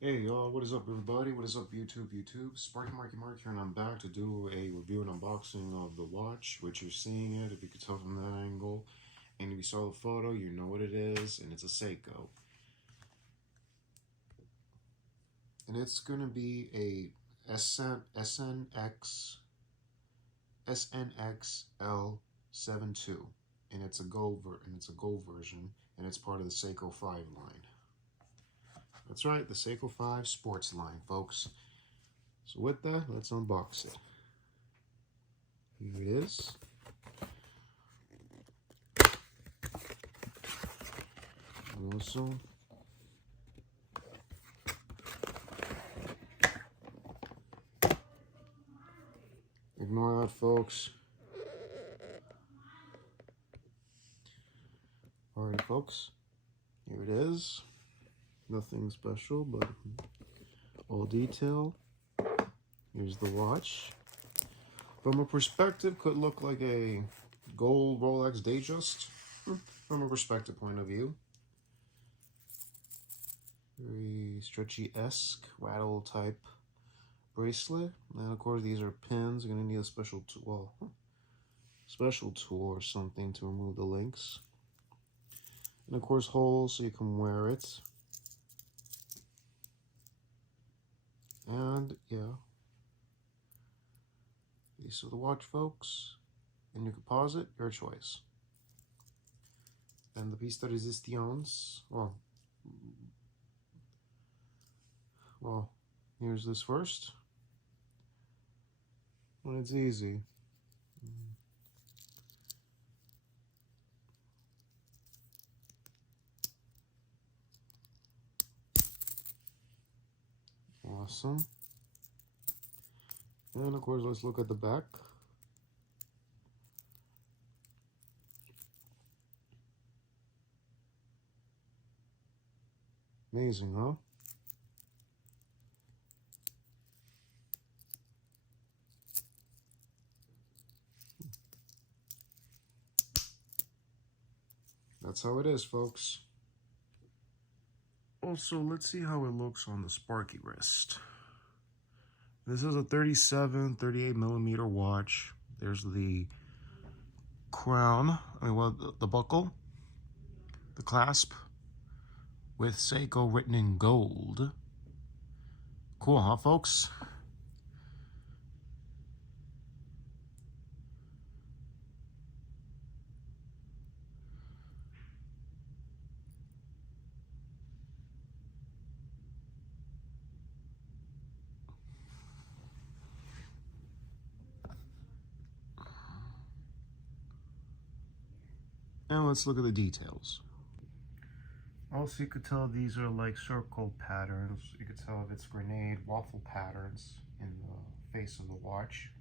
Hey y'all, what is up everybody? What is up YouTube? Sparky Marky Mark here, and I'm back to do a review and unboxing of the watch, which you're seeing it, if you could tell from that angle. And if you saw the photo, you know what it is, and it's a Seiko. And it's gonna be a SNXL72. And it's a gold version, and it's part of the Seiko 5 line. That's right, the Seiko 5 sports line, folks. So with that, let's unbox it. Here it is. And also, ignore that, folks. Alright, folks. Here it is. Nothing special, but all detail. Here's the watch. From a perspective, could look like a gold Rolex Datejust. From a perspective point of view. Very stretchy-esque, rattle type bracelet. And of course, these are pins. You're gonna need a special tool, or something to remove the links. And of course, holes so you can wear it. And yeah, piece of the watch, folks. And you can pause it, your choice. And the piece de resistance. Well, here's this first. Well, it's easy. Awesome. And of course, let's look at the back. Amazing, huh? That's how it is, folks. Also, let's see how it looks on the Sparky wrist. This is a 38 millimeter watch. There's the crown, the buckle, the clasp, with Seiko written in gold. Cool, huh, folks? And let's look at the details. Also, you could tell these are like circle patterns. You could tell if it's grenade waffle patterns in the face of the watch.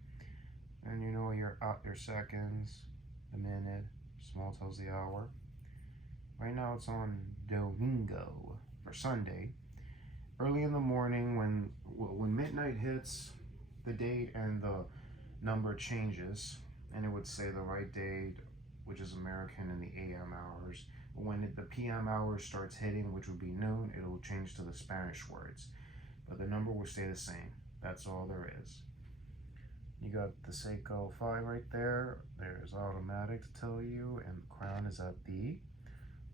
And you know you're out your seconds, the minute, small tells the hour. Right now it's on Domingo for Sunday. Early in the morning, when midnight hits, the date and the number changes, and it would say the right date, which is American, in the AM hours. But when the PM hours starts hitting, which would be noon, it'll change to the Spanish words. But the number will stay the same. That's all there is. You got the Seiko 5 right there. There's automatic to tell you, and the crown is at the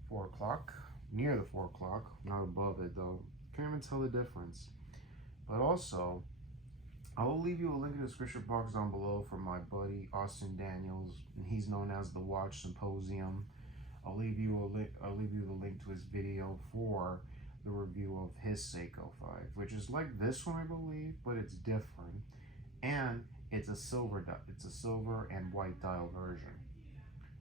4 o'clock, near the 4 o'clock, not above it though. Can't even tell the difference. But also, I will leave you a link in the description box down below for my buddy Austin Daniels, and he's known as the Watch Symposium. I'll leave you the link to his video for the review of his Seiko 5, which is like this one, I believe, but it's different, and it's a silver and white dial version.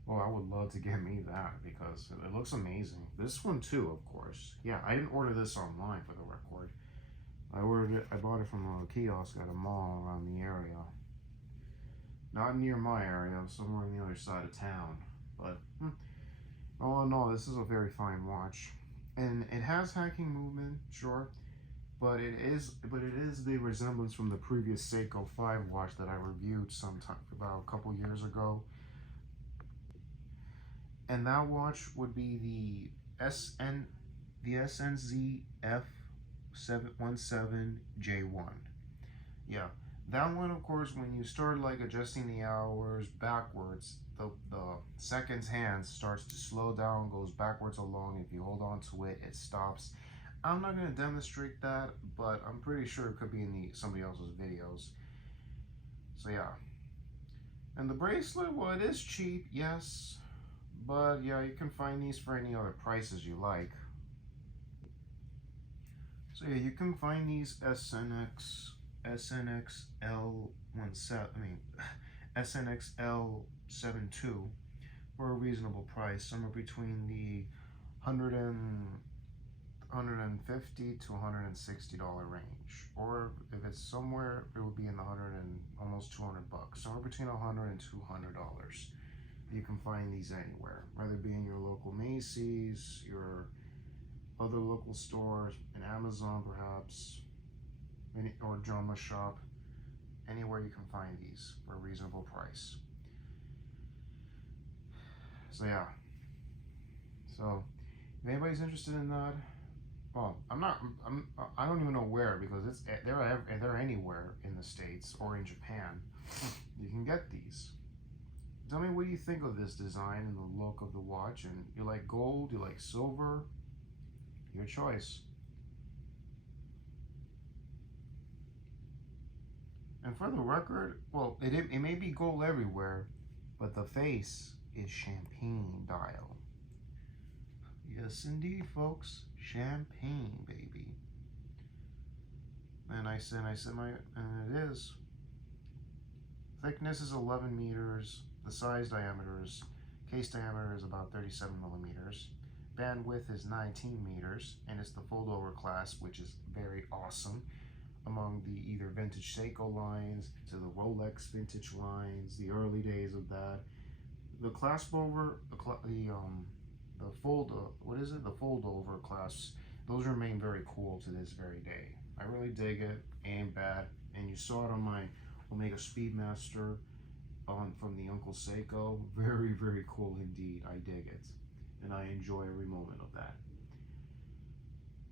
Well, I would love to get me that because it looks amazing. This one too, of course. Yeah, I didn't order this online, for the record. I bought it from a kiosk at a mall around the area. Not near my area, somewhere on the other side of town. But all in all, this is a very fine watch, and it has hacking movement, sure, but it is the resemblance from the previous Seiko 5 watch that I reviewed sometime about a couple years ago. And that watch would be the SNZF SNXL7217J1. Yeah, that one, of course, when you start like adjusting the hours backwards, the seconds hand starts to slow down, goes backwards along. If you hold on to it, it stops. I'm not going to demonstrate that, but I'm pretty sure it could be in somebody else's videos. So yeah. And the bracelet, well, it is cheap, yes. But yeah, you can find these for any other prices you like. So yeah, you can find these SNXL72 for a reasonable price, somewhere between the 150 to $160 range, or if it's somewhere, it would be in the almost 200 bucks, somewhere between $100 and $200. You can find these anywhere, whether it be in your local Macy's, your other local stores, an Amazon perhaps, or Joma Shop. Anywhere you can find these for a reasonable price. So yeah. So if anybody's interested in that, well, I don't even know where, because they're anywhere in the States or in Japan. You can get these. Tell me, what do you think of this design and the look of the watch? And you like gold? You like silver? Your choice. And for the record, well, it may be gold everywhere, but the face is champagne dial. Yes, indeed, folks. Champagne, baby. And it is. Thickness is 11 meters. The size case diameter is about 37 millimeters. Bandwidth is 19 meters, and it's the fold-over class, which is very awesome. Among the either vintage Seiko lines to the Rolex vintage lines, the early days of that, the clasp over, the fold-over clasps, those remain very cool to this very day. I really dig it, ain't bad, and you saw it on my Omega Speedmaster from the Uncle Seiko. Very, very cool indeed. I dig it, and I enjoy every moment of that.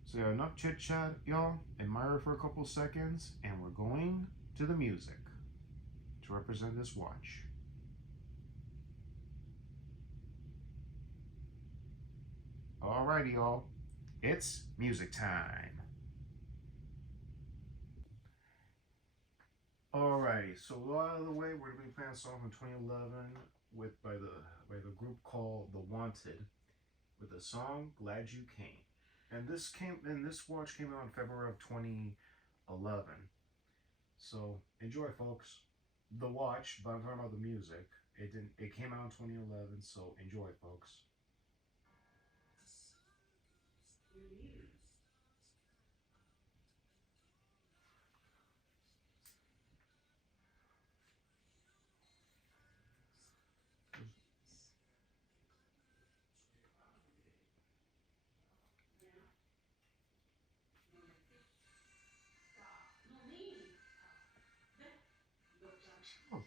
So yeah, enough chit chat, y'all. Admire for a couple seconds, and we're going to the music to represent this watch. Alrighty, y'all. It's music time. Alrighty, so out of the way, we're gonna be playing a song from 2011 by the group called The Wanted, with the song "Glad You Came." And this watch came out in February of 2011. So enjoy, folks. The watch, but I'm talking about the music. It came out in 2011, so enjoy, folks. Oh.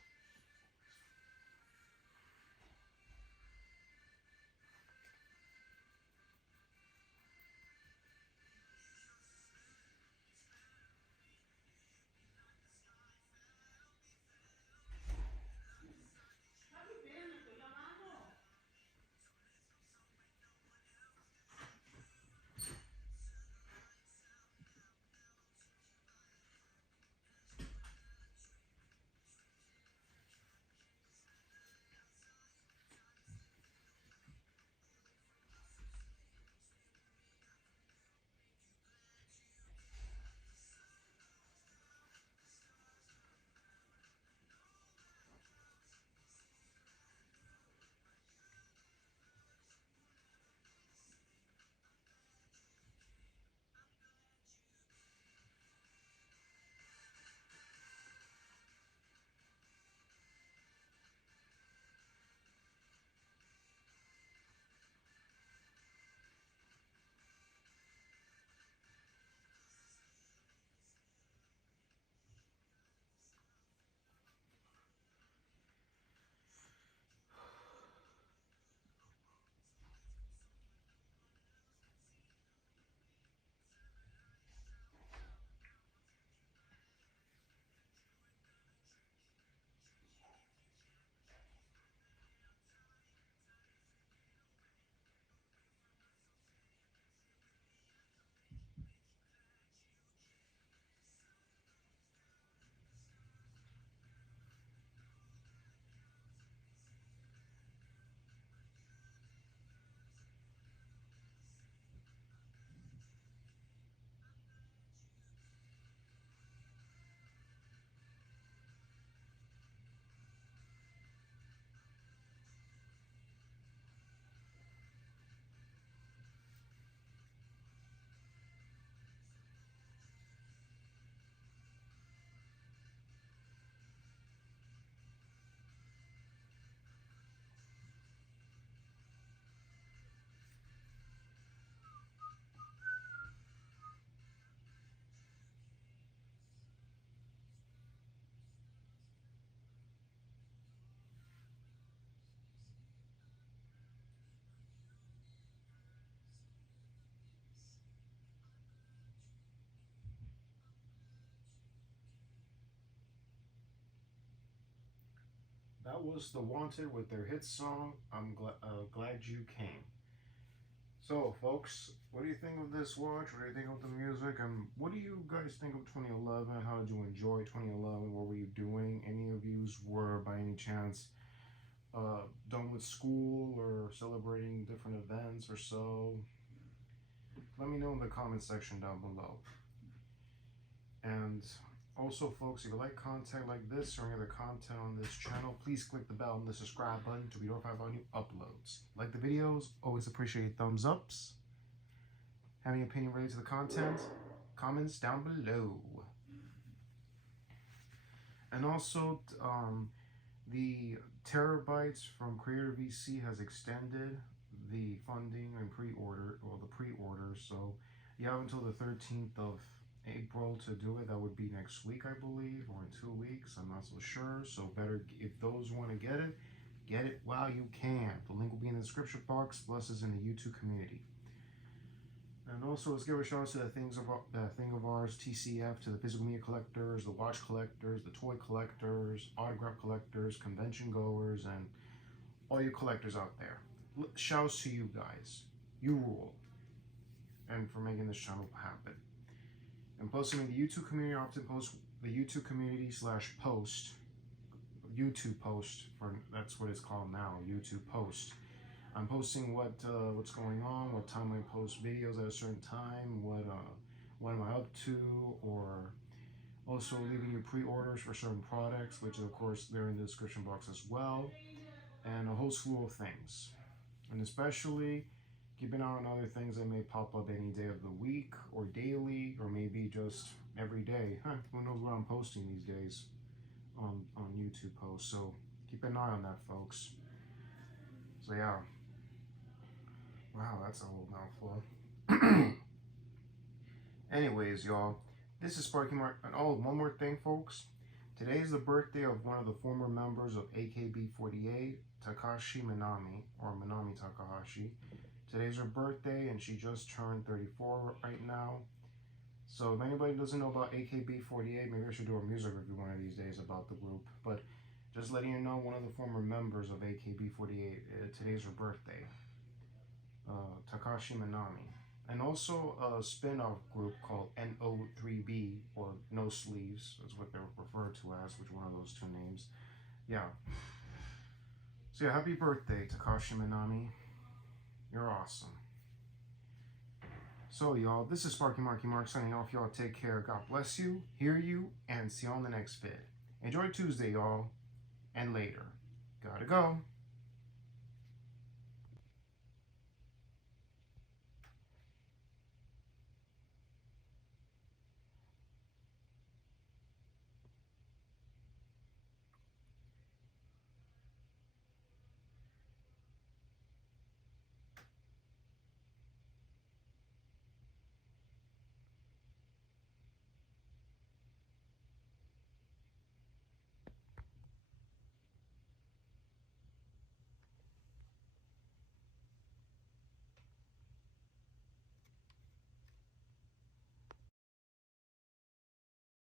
that was The Wanted with their hit song, I'm Glad You Came. So, folks, what do you think of this watch? What do you think of the music? And what do you guys think of 2011? How did you enjoy 2011? What were you doing? Any of you were, by any chance, done with school or celebrating different events or so? Let me know in the comment section down below. And also, folks, if you like content like this or any other content on this channel, please click the bell and the subscribe button to be notified about new uploads. Like the videos, always appreciate your thumbs ups. Have any opinion related to the content? Comments down below. And also, the Terabytes from Creator VC has extended the funding and pre-order, well, the pre-order. So you have until the 13th of April to do it. That would be next week, I believe, or in 2 weeks. I'm not so sure. So better, if those want to get it while you can. The link will be in the description box, plus is in the YouTube community. And also, let's give a shout out to the thing of ours, TCF, to the physical media collectors, the watch collectors, the toy collectors, autograph collectors, convention goers, and all you collectors out there. Shouts to you guys. You rule. And for making this channel happen. And posting in the YouTube community, I often post the YouTube community / post, YouTube post, for that's what it's called now, YouTube post. I'm posting what's going on, what time I post videos at a certain time, what am I up to, or also leaving you pre-orders for certain products, which of course they're in the description box as well, and a whole slew of things. And especially keep an eye on other things that may pop up any day of the week, or daily, or maybe just every day. Who knows what I'm posting these days on YouTube posts. So keep an eye on that, folks. So yeah. Wow, that's a whole mouthful. Anyways, y'all, this is Sparky Mark. And oh, one more thing, folks. Today is the birthday of one of the former members of AKB48, Takashi Minami, or Minami Takahashi. Today's her birthday, and she just turned 34 right now. So if anybody doesn't know about AKB48, maybe I should do a music review one of these days about the group. But just letting you know, one of the former members of AKB48, today's her birthday. Takashi Minami. And also a spin-off group called NO3B, or No Sleeves, is what they're referred to as, which one of those two names. Yeah. So yeah, happy birthday, Takashi Minami. You're awesome. So y'all, this is Sparky Marky Mark signing off. Y'all take care. God bless you, hear you, and see you on the next vid. Enjoy Tuesday, y'all, and later. Gotta go.